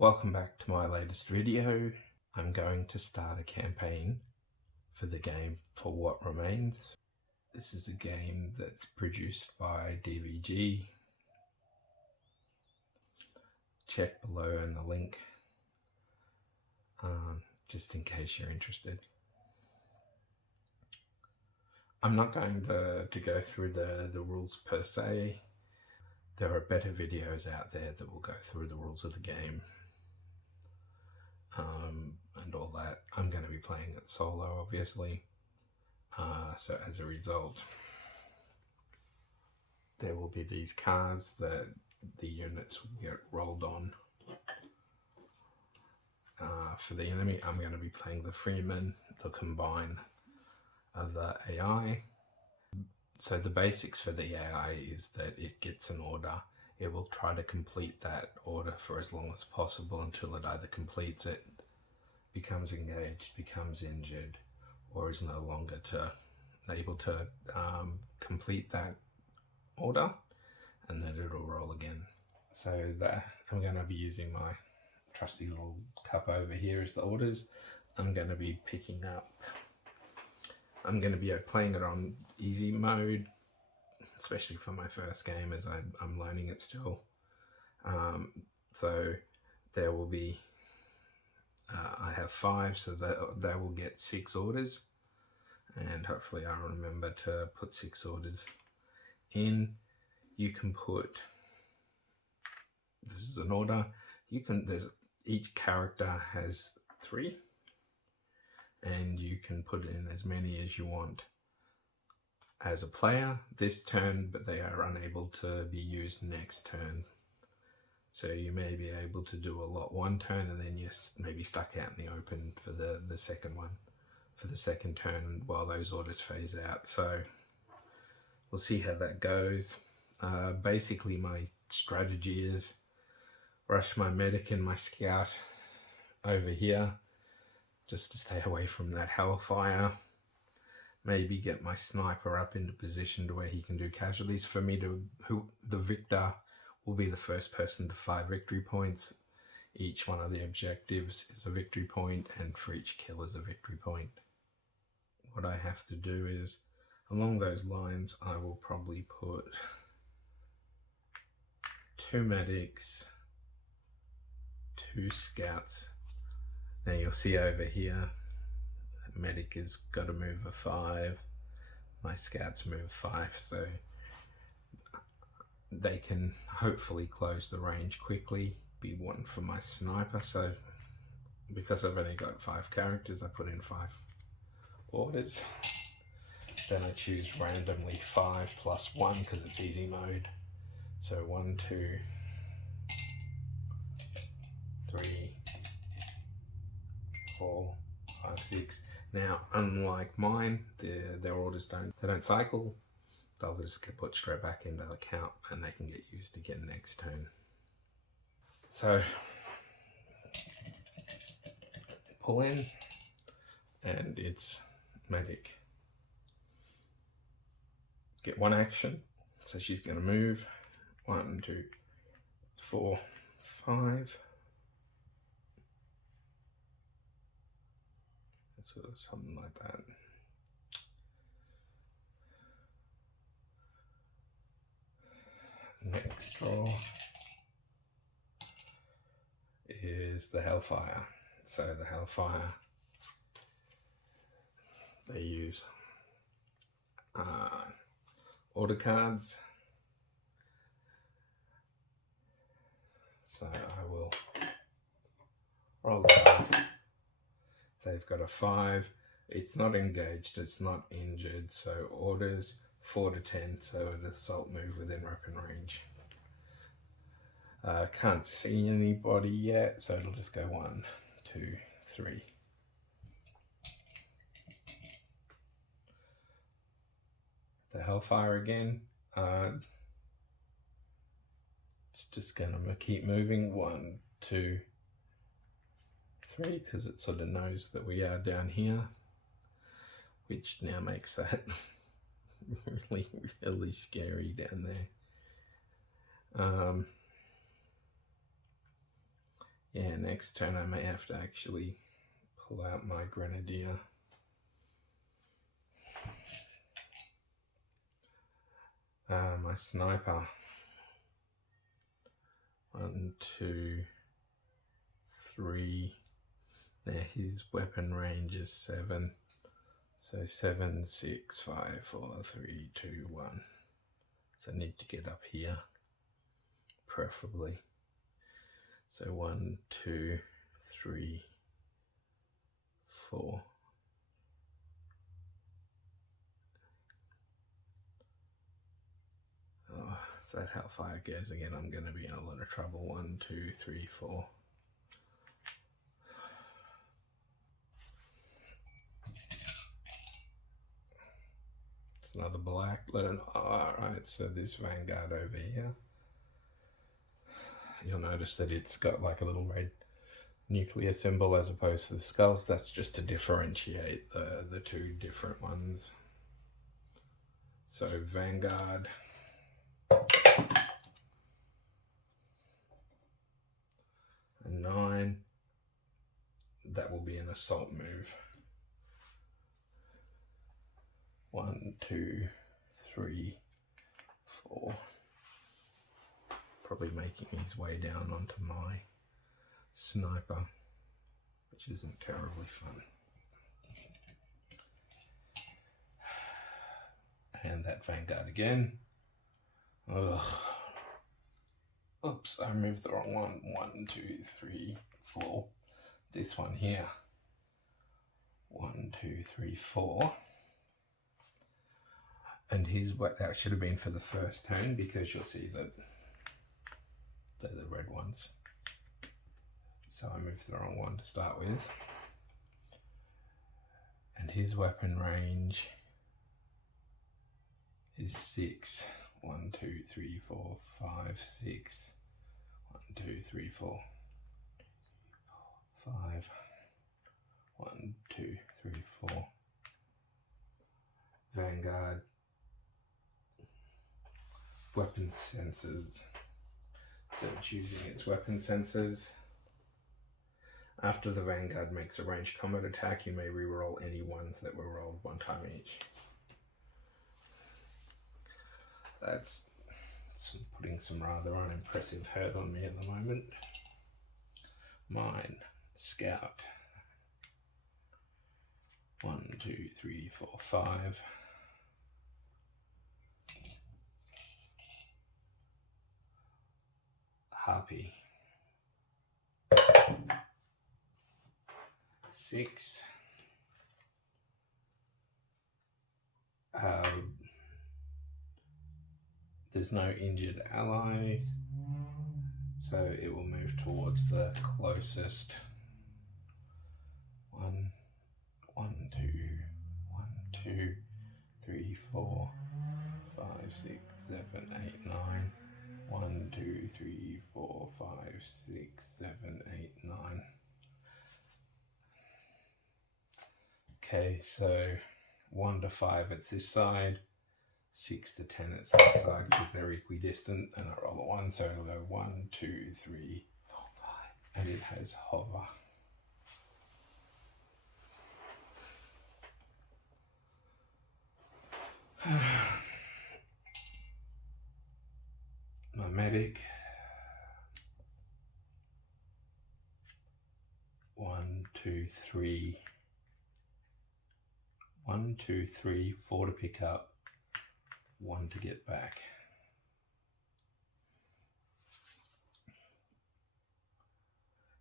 Welcome back to my latest video. I'm going to start a campaign for the game For What Remains. This is a game that's produced by DVG. Check below in the link, just in case you're interested. I'm not going to go through the rules per se. There are better videos out there that will go through the rules of the game. And all that. I'm going to be playing it solo, obviously. So as a result, there will be these cars that the units will get rolled on. For the enemy, I'm going to be playing the Freeman, the Combine, the AI. So the basics for the AI is that it gets an order. It will try to complete that order for as long as possible until it either completes it, becomes engaged, becomes injured, or is no longer able to complete that order, and then it'll roll again. So that I'm going to be using my trusty little cup over here as the orders. I'm going to be playing it on easy mode, especially for my first game, as I'm learning it still. So there will be I have 5, so they will get 6 orders, and hopefully I remember to put 6 orders in. You can put, this is an order, each character has 3, and you can put in as many as you want as a player this turn, but they are unable to be used next turn. So you may be able to do a lot one turn, and then you're maybe stuck out in the open for the second one, for the second turn while those orders phase out. So we'll see how that goes. Basically my strategy is rush my medic and my scout over here just to stay away from that hellfire. Maybe get my sniper up into position to where he can do casualties for me the victor will be the first person to 5 victory points. Each one of the objectives is a victory point, and for each kill is a victory point. What I have to do is, along those lines, I will probably put 2 medics, 2 scouts. Now you'll see over here, medic has got to move a 5, my scouts move 5, so they can hopefully close the range quickly. Be 1 for my sniper, so because I've only got 5 characters, I put in 5 orders. Then I choose randomly 5 plus 1 because it's easy mode. So 1, 2, 3, 4, 5, 6. Now, unlike mine, their orders don't cycle. They'll just get put straight back into the count, and they can get used again next turn. So pull in, and it's medic. Get 1 action, so she's going to move 1, 2, 4, 5. Sort of something like that. Next draw is the Hellfire. So the Hellfire, they use order cards. So I will roll the dice. They've got a 5. It's not engaged, it's not injured, so orders 4 to 10, so an assault move within weapon range. Can't see anybody yet, so it'll just go 1, 2, 3. The Hellfire again. It's just gonna keep moving 1, 2, 3, because it sort of knows that we are down here, which now makes that really, really scary down there. Yeah, next turn I may have to actually pull out my Grenadier. My sniper. 1, 2, 3. Now his weapon range is 7. So 7, 6, 5, 4, 3, 2, 1. So I need to get up here, preferably. So 1, 2, 3, 4. Oh, if that Hellfire goes again, I'm going to be in a lot of trouble. 1, 2, 3, 4. It's another black. Alright, so this Vanguard over here, you'll notice that it's got like a little red nuclear symbol as opposed to the skulls. That's just to differentiate the two different ones. So Vanguard. A 9. That will be an assault move. 1, 2, 3, 4. Probably making his way down onto my sniper, which isn't terribly fun. And that Vanguard again. Ugh. Oops, I moved the wrong one. 1, 2, 3, 4. This one here. 1, 2, 3, 4. And that should have been for the first turn, because you'll see that they're the red ones. So I moved the wrong one to start with. And his weapon range is 6. 1, 2, 3, 4, 5, 6. 1, 2, 3, 4, 5. 1, 2, 3, 4. Vanguard. Weapon sensors. So choosing its weapon sensors. After the Vanguard makes a ranged combat attack, you may reroll any ones that were rolled 1 time each. That's putting some rather unimpressive hurt on me at the moment. Mine, Scout. 1, 2, 3, 4, 5. Harpy. 6. There's no injured allies, so it will move towards the closest. 1, 1, 2, 1, 2, 3, 4, 5, 6, 7, 8, 9. 1, 2, 3, 4, 5, 6, 7, 8, 9. Okay, so 1 to 5 it's this side, 6 to 10 it's that side because they're equidistant, and I roll a 1, so it'll go 1, 2, 3, 4, 5, and it has hover. My medic. 1, 2, 3. 1, 2, 3, 4 to pick up, 1 to get back.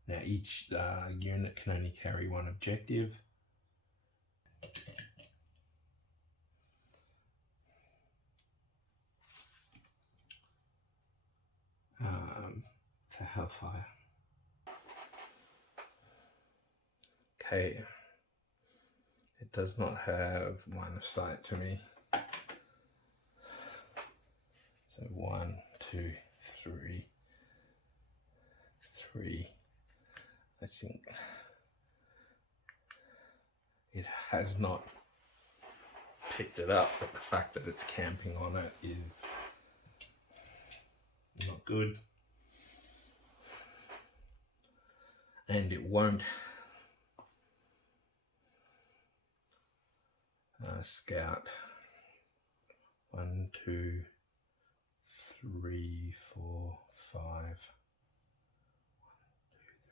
Now each unit can only carry 1 objective. For Hellfire. Okay. It does not have line of sight to me. So 1, 2, 3, 3. I think it has not picked it up, but the fact that it's camping on it is not good. and it won't scout 1, 2, 3, 4, 5. 1,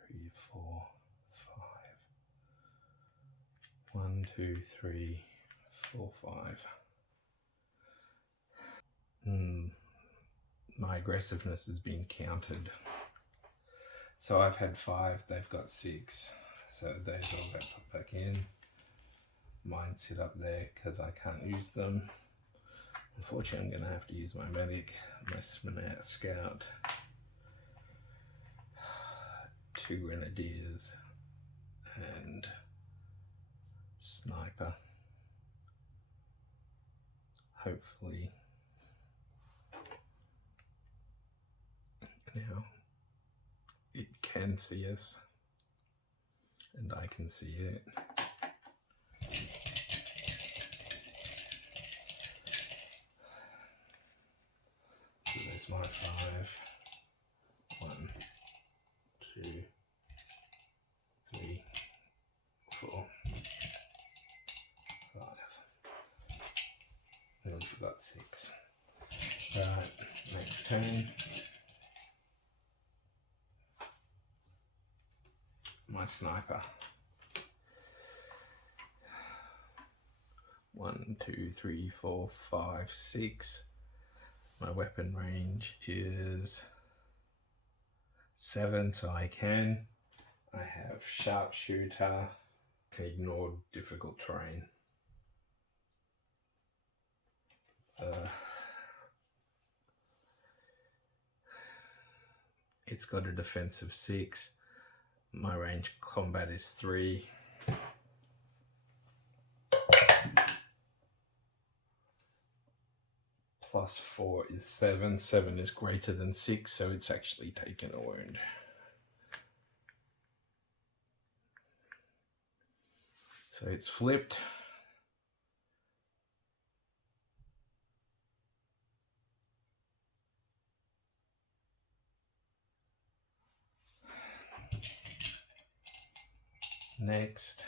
2, 3, 4, 5. 1, 2, 3, 4, 5. My aggressiveness has been counted. So I've had 5, they've got 6. So those all get put back in. Mine sit up there because I can't use them. Unfortunately, I'm going to have to use my medic, my scout, 2 grenadiers, and sniper. Hopefully, now it can see us, and I can see it. So there's my 5. 1, 2, 3, 4, 5. I only forgot 6. Right, next turn. My sniper. 1, 2, 3, 4, 5, 6. My weapon range is 7, so I can. I have sharpshooter. Can ignore difficult terrain. It's got a defense of 6. My range combat is 3. Plus 4 is 7. 7 is greater than 6, so it's actually taken a wound. So it's flipped. Next,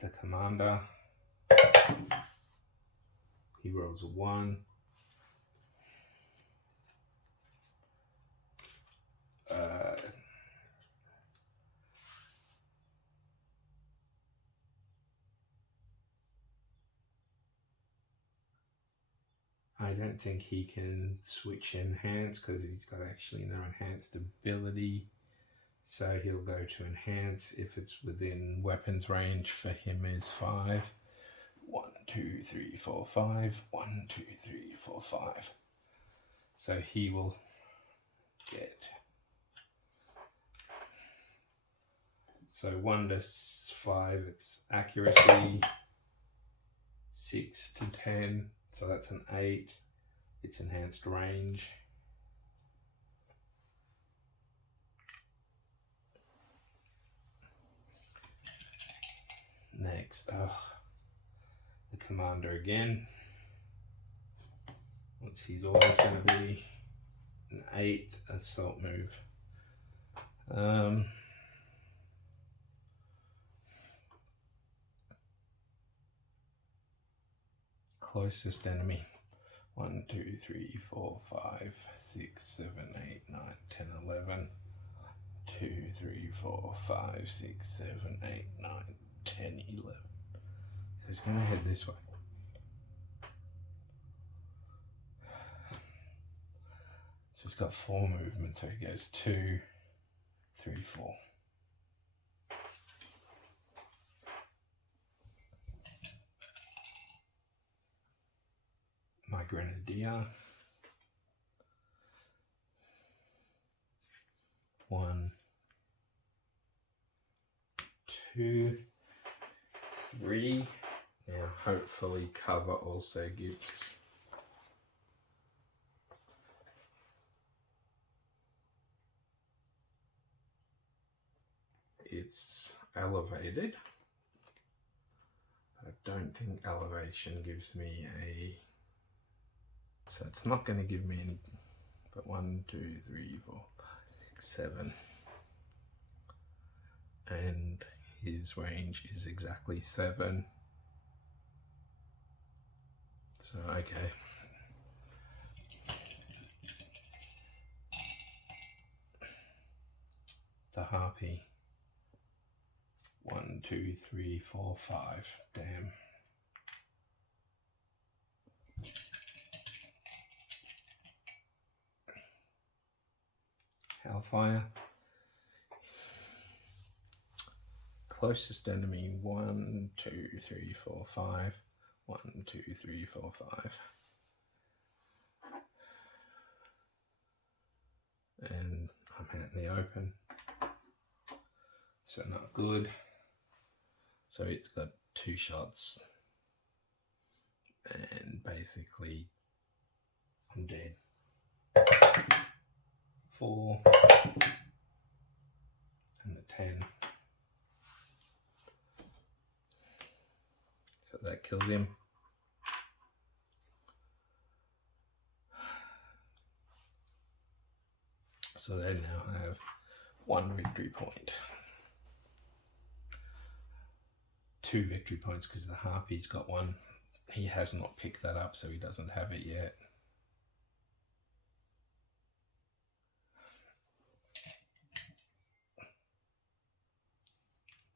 the commander. He rolls a 1. I don't think he can switch enhance because he's got actually no enhanced ability. So he'll go to enhance if it's within weapons range. For him is 5. 1, 2, 3, 4, 5. 1, 2, 3, 4, 5. So he will get. So 1 to 5, it's accuracy. 6 to 10, so that's an 8. It's enhanced range. Next, the commander again. What's his orders going to be? An 8 assault move. Closest enemy. 1, 2, 3, 4, 5, 6, 7, 8, 9, 10, 11. 2, 3, 4, 5, 6, 7, 8, 9, 10, 11. So he's going to head this way. So it's got 4 movements, so he goes 2, 3, 4. My grenadier. 1, 2, 3. Now hopefully cover also gives it's elevated. I don't think elevation gives me a, so it's not going to give me any, but 1, 2, 3, 4, 5, 6, 7. and his range is exactly 7. So, okay. The harpy. 1, 2, 3, 4, 5. Damn. Hellfire. Closest enemy 1, 2, 3, 4, 5. 1, 2, 3, 4, 5. And I'm out in the open. So not good. So it's got 2 shots. And basically I'm dead. 4 and a 10. So that kills him. So they now have 1 victory point. 2 victory points because the harpy's got 1. He has not picked that up, so he doesn't have it yet.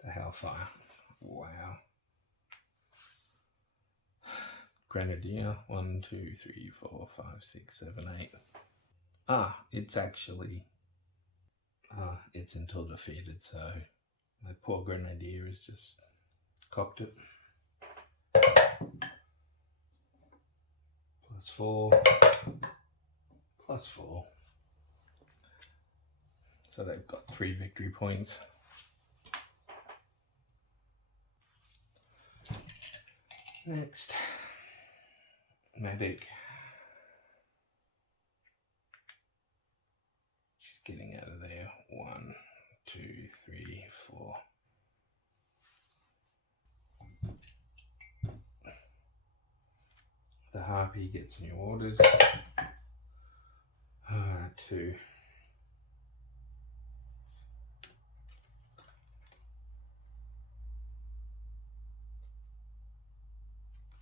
The Hellfire. Wow. Grenadier. 1, 2, 3, 4, 5, 6, 7, 8. It's actually... it's until defeated, so my poor Grenadier has just cocked it. +4. +4. So they've got 3 victory points. Next, medic. She's getting out of there. 1, 2, 3, 4. The harpy gets new orders. 2.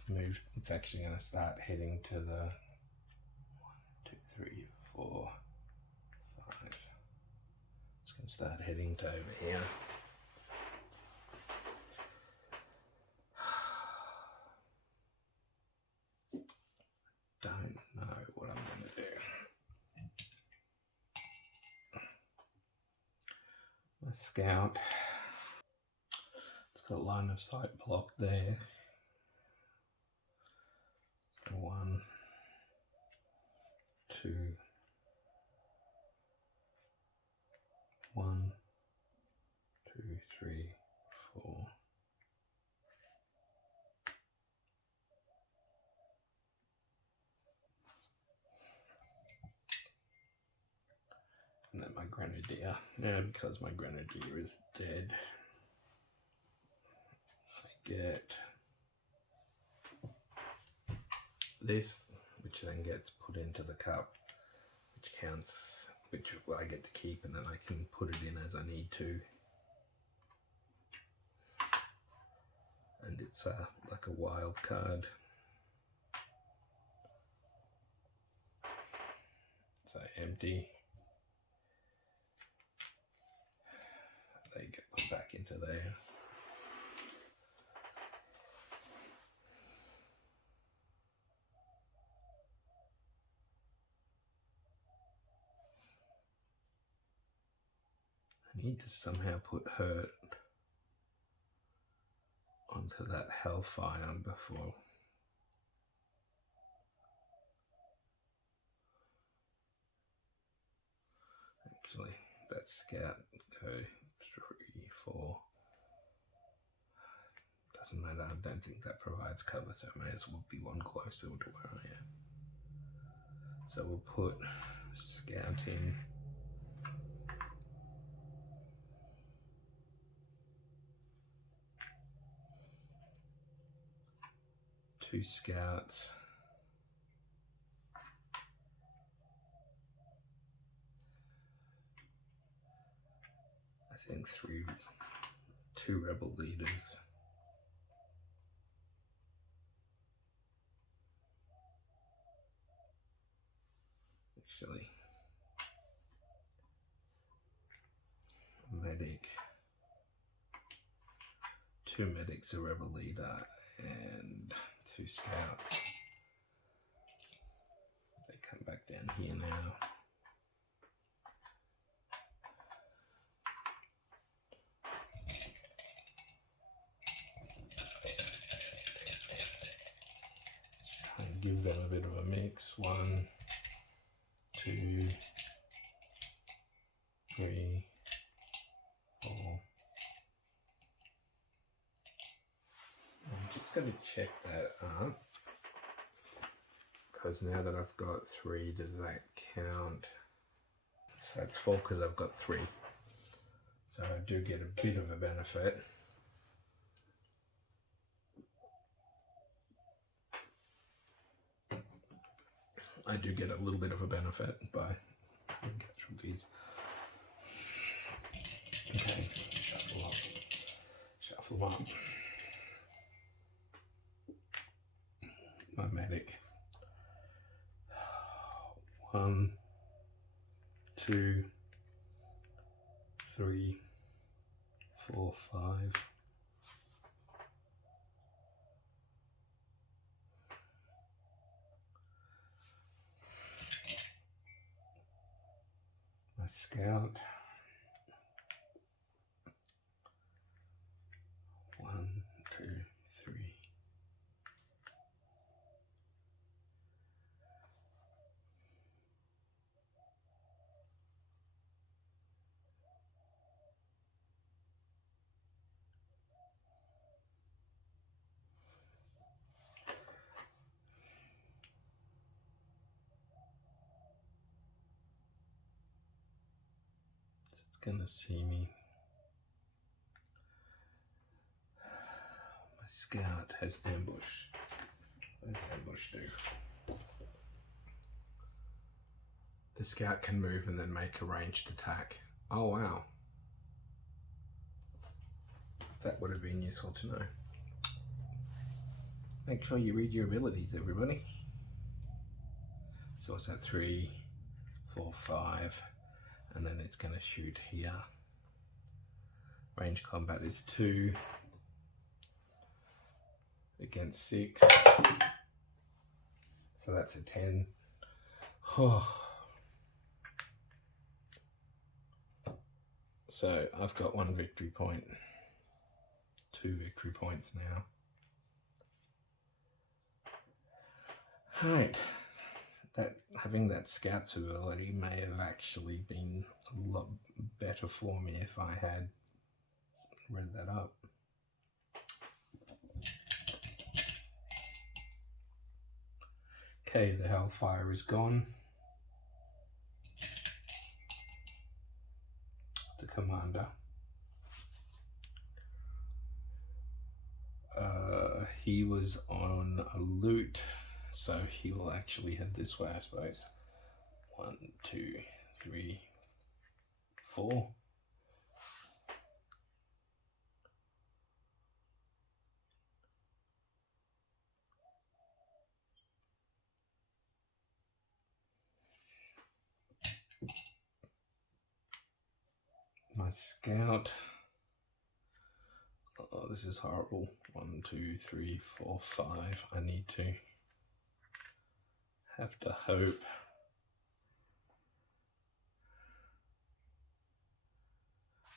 Move. It's actually going to start heading to the 1, 2, 3, 4, 5. It's going to start heading to over here. Don't know what I'm going to do. My scout. It's got line of sight blocked there. 1, 2, 1, 2, 3, 4. And then my Grenadier. Yeah, because my Grenadier is dead, I get this, which then gets put into the cup, which counts, which I get to keep, and then I can put it in as I need to. And it's like a wild card. So empty. They get put back into there. I need to somehow put hurt onto that Hellfire before. Actually, that scout go 3, 4. Doesn't matter, I don't think that provides cover, so it may as well be 1 closer to where I am. So we'll put scout in. Two scouts. I think 3 2 rebel leaders. Actually, medic, 2 medics, a rebel leader, and 2 scouts. They come back down here now. Try and give them a bit of a mix. 1, 2, 3, 4. I'm just going to check that up, because now that I've got 3, does that count? So it's 4 because I've got 3. So I do get a bit of a benefit. I do get a little bit of a benefit by casualties. Okay, shuffle up. Shuffle up. My medic. 1, 2, 3, 4, 5. My scout. 1, 2, 3. It's gonna see me. My scout has ambush. What does ambush do? The scout can move and then make a ranged attack. Oh wow. That would have been useful to know. Make sure you read your abilities, everybody. So it's at 3, 4, 5, and then it's going to shoot here. Range combat is 2 against 6. So that's a 10. Oh. So I've got 1 victory point, 2 victory points now. Right, that having that scout's ability may have actually been a lot better for me if I had read that up. Okay, the Hellfire is gone. The commander. He was on a loot, so he will actually head this way, I suppose. 1, 2, 3, 4. My scout. Oh, this is horrible. 1, 2, 3, 4, 5. I need to have to hope.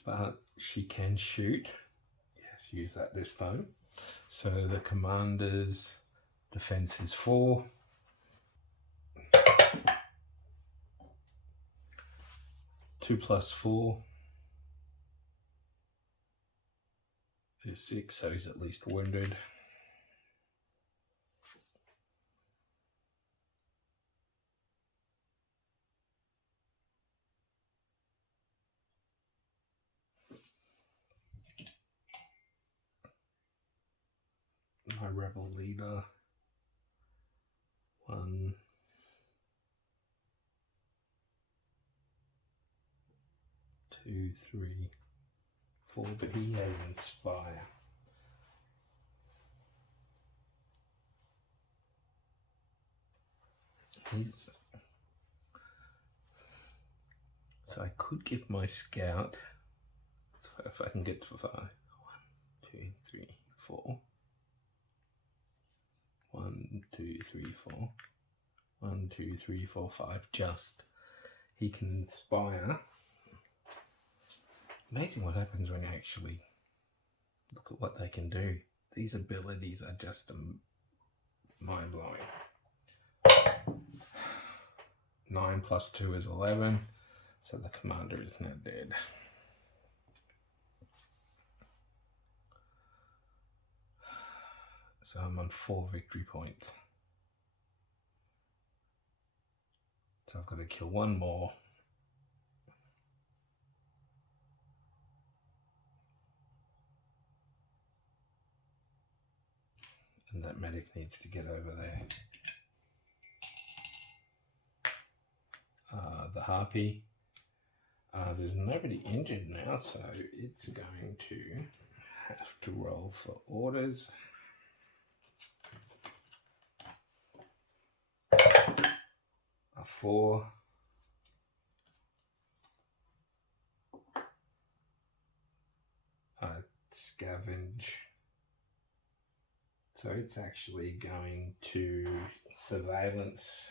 But she can shoot. Yes, use that this time. So the commander's defense is 4. Two plus 4 is 6, so he's at least wounded. My rebel leader. 1, 2, 3, 4, but he has Inspire. So I could give my Scout, so if I can get to 5. 1, 2, 3, 4. 1, 2, 3, 4. 1, 2, 3, 4, 5. Just. He can Inspire. Amazing what happens when you actually look at what they can do. These abilities are just mind-blowing. 9 plus 2 is 11, so the commander is now dead. So I'm on 4 victory points. So I've got to kill one more. And that medic needs to get over there. The Harpy. There's nobody injured now, so it's going to have to roll for orders. A 4. Scavenge. So it's actually going to surveillance.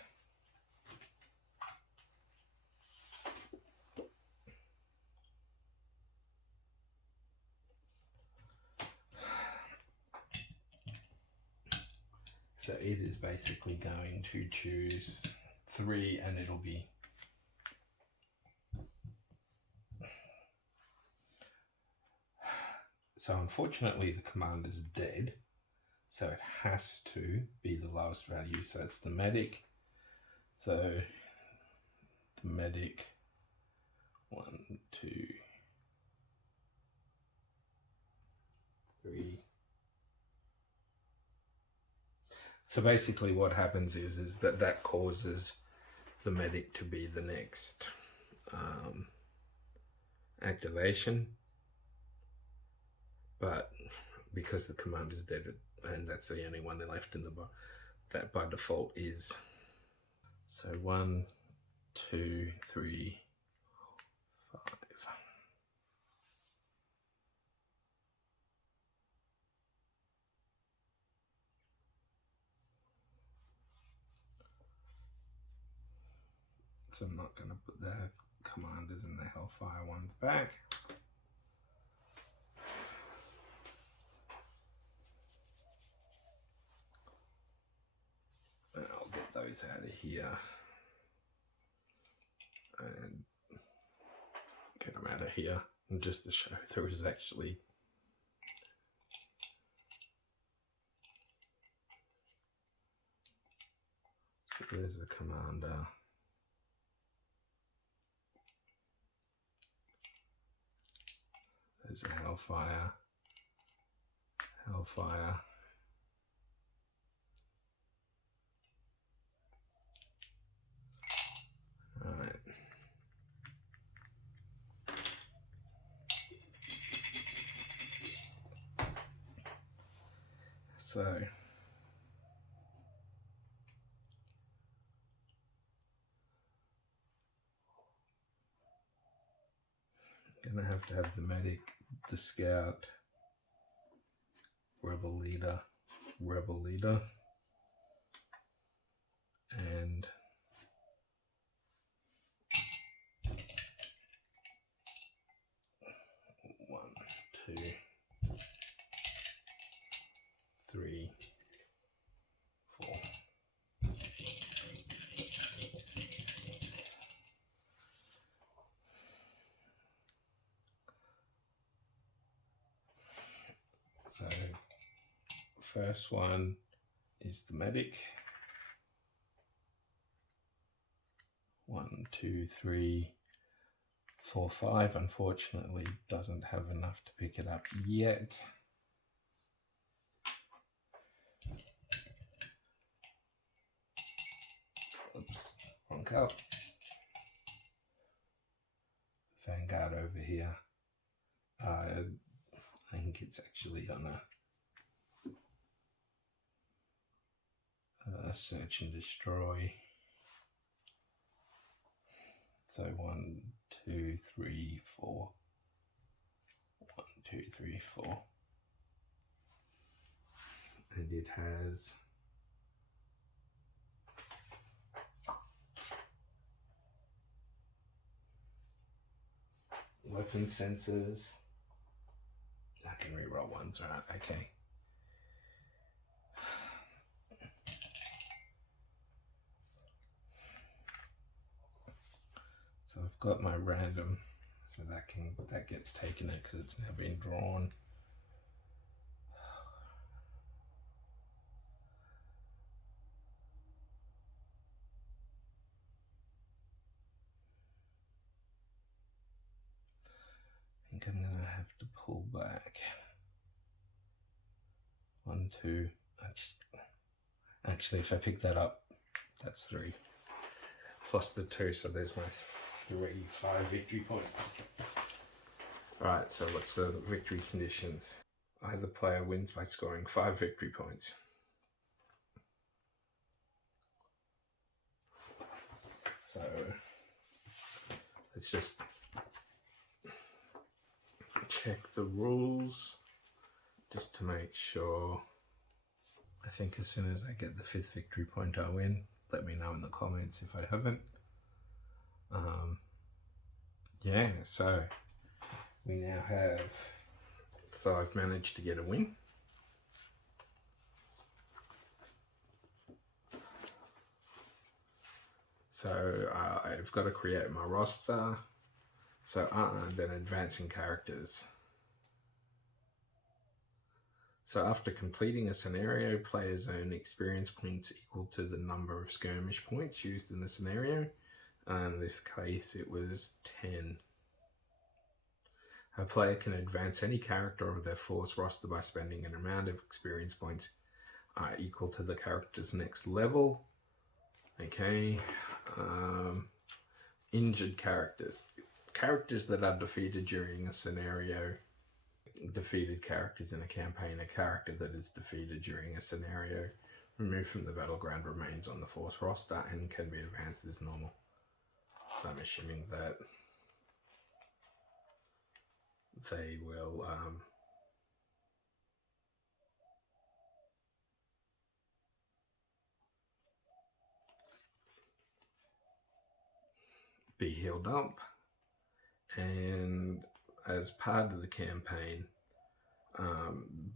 So it is basically going to choose 3 and it'll be so unfortunately the commander's dead, so it has to be the lowest value. So it's the medic. So the medic 1, 2, 3. So basically what happens is that causes the medic to be the next activation. But because the commander's dead and that's the only one left in the bar, that by default is. So 1, 2, 3, 5. So I'm not going to put the commanders and the Hellfire ones back. And I'll get those out of here and get them out of here. And just to show there is actually so there's the commander. There's a Hellfire. Hellfire. Alright. So gonna have to have the medic, the scout, rebel leader, and one, 2, 3, 4. So first one is the medic. 1, 2, 3, 4, 5. Unfortunately, doesn't have enough to pick it up yet. Oops, wrong card. Vanguard over here. I think it's actually on a search and destroy. So 1, 2, 3, 4. 1, 2, 3, 4. And it has weapon sensors. I can reroll ones, right? Okay. So I've got my random, so that gets taken out because it's now been drawn. I think I'm gonna have to pull back. 1, 2. Actually, if I pick that up, that's 3 plus the 2, so there's my 5 victory points. Alright, so what's the victory conditions? Either player wins by scoring 5 victory points. So let's just check the rules just to make sure. I think as soon as I get the 5th victory point, I win. Let me know in the comments if I haven't. Yeah, so we now have, so I've managed to get a win. So I've got to create my roster. So then advancing characters. So after completing a scenario, players earn experience points equal to the number of skirmish points used in the scenario. In this case, it was 10. A player can advance any character of their force roster by spending an amount of experience points equal to the character's next level. Okay. Injured characters. Characters that are defeated during a scenario. Defeated characters in a campaign. A character that is defeated during a scenario removed from the battleground remains on the force roster and can be advanced as normal. So I'm assuming that they will be healed up, and as part of the campaign,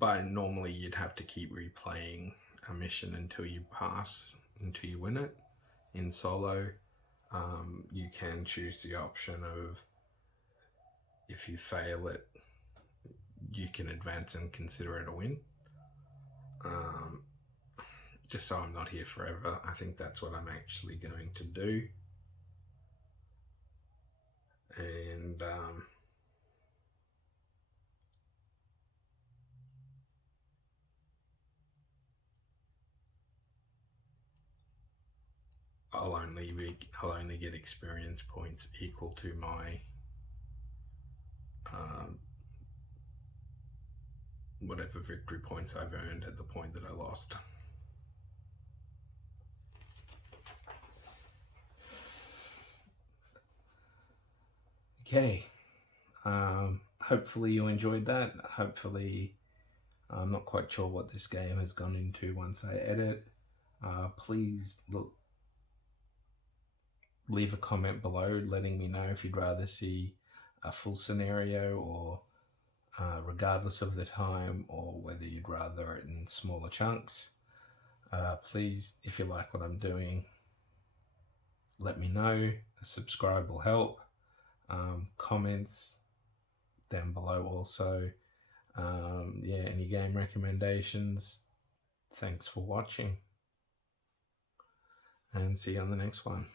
normally you'd have to keep replaying a mission until you win it. In solo, you can choose the option of, if you fail it, you can advance and consider it a win. Just so I'm not here forever, I think that's what I'm actually going to do. And I'll only get experience points equal to my whatever victory points I've earned at the point that I lost. Okay, hopefully you enjoyed that. Hopefully, I'm not quite sure what this game has gone into once I edit. Please leave a comment below letting me know if you'd rather see a full scenario, or regardless of the time, or whether you'd rather it in smaller chunks. Please, if you like what I'm doing, let me know. A subscribe will help. Comments down below also. Yeah, any game recommendations. Thanks for watching, and see you on the next one.